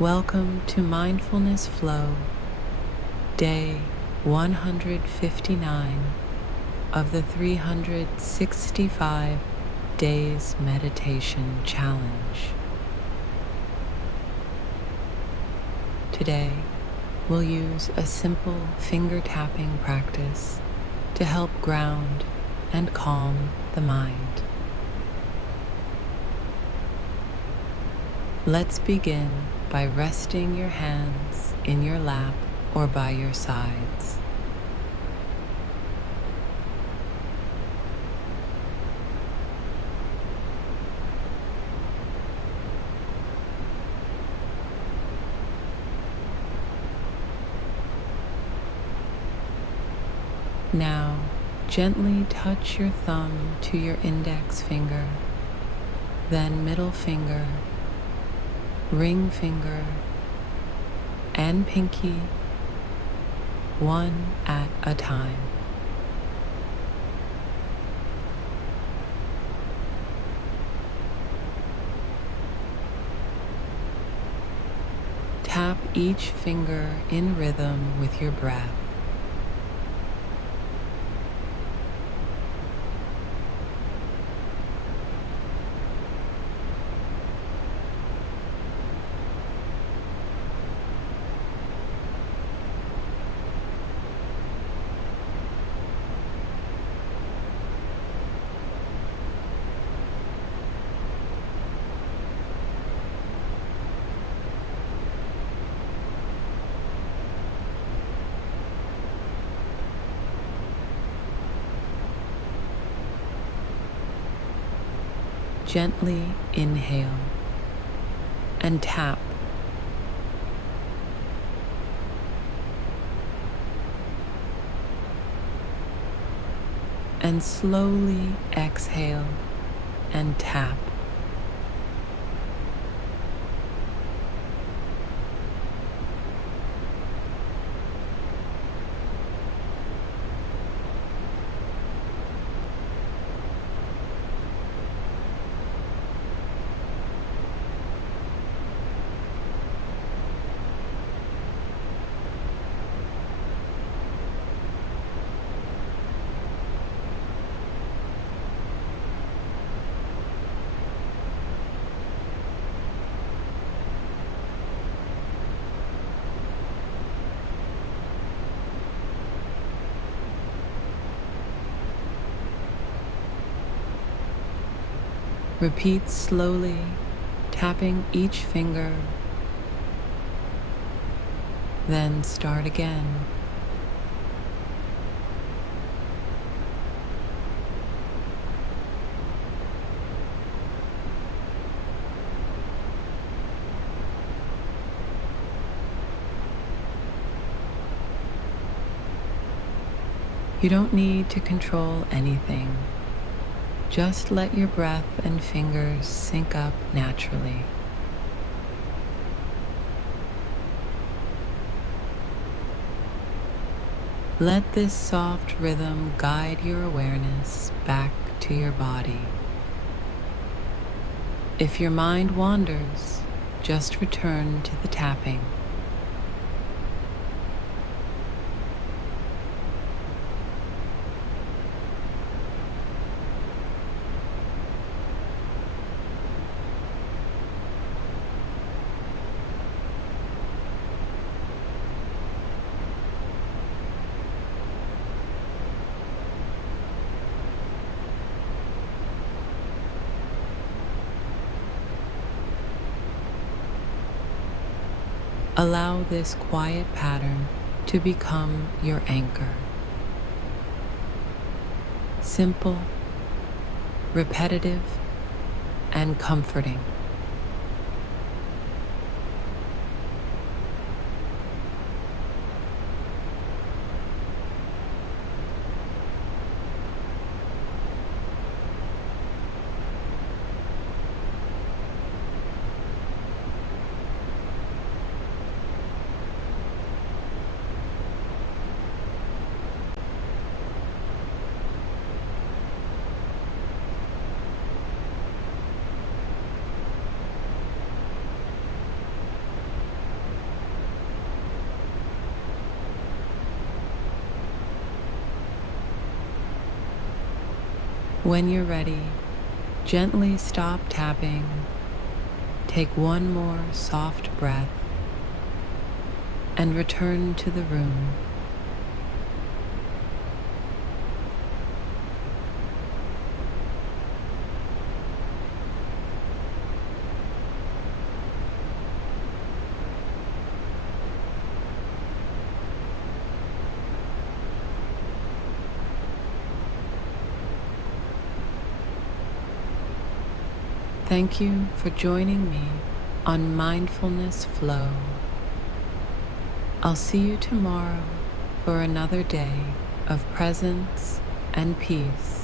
Welcome to Mindfulness Flow, day 159 of the 365 Days Meditation Challenge. Today, we'll use a simple finger tapping practice to help ground and calm the mind. Let's begin by resting your hands in your lap or by your sides. Now, gently touch your thumb to your index finger, then middle finger, ring finger, and pinky, one at a time. Tap each finger in rhythm with your breath. Gently inhale and tap. And slowly exhale and tap. Repeat slowly, tapping each finger, then start again. You don't need to control anything. Just let your breath and fingers sync up naturally. Let this soft rhythm guide your awareness back to your body. If your mind wanders, just return to the tapping. Allow this quiet pattern to become your anchor. Simple, repetitive, and comforting. When you're ready, gently stop tapping. Take one more soft breath and return to the room. Thank you for joining me on Mindfulness Flow. I'll see you tomorrow for another day of presence and peace.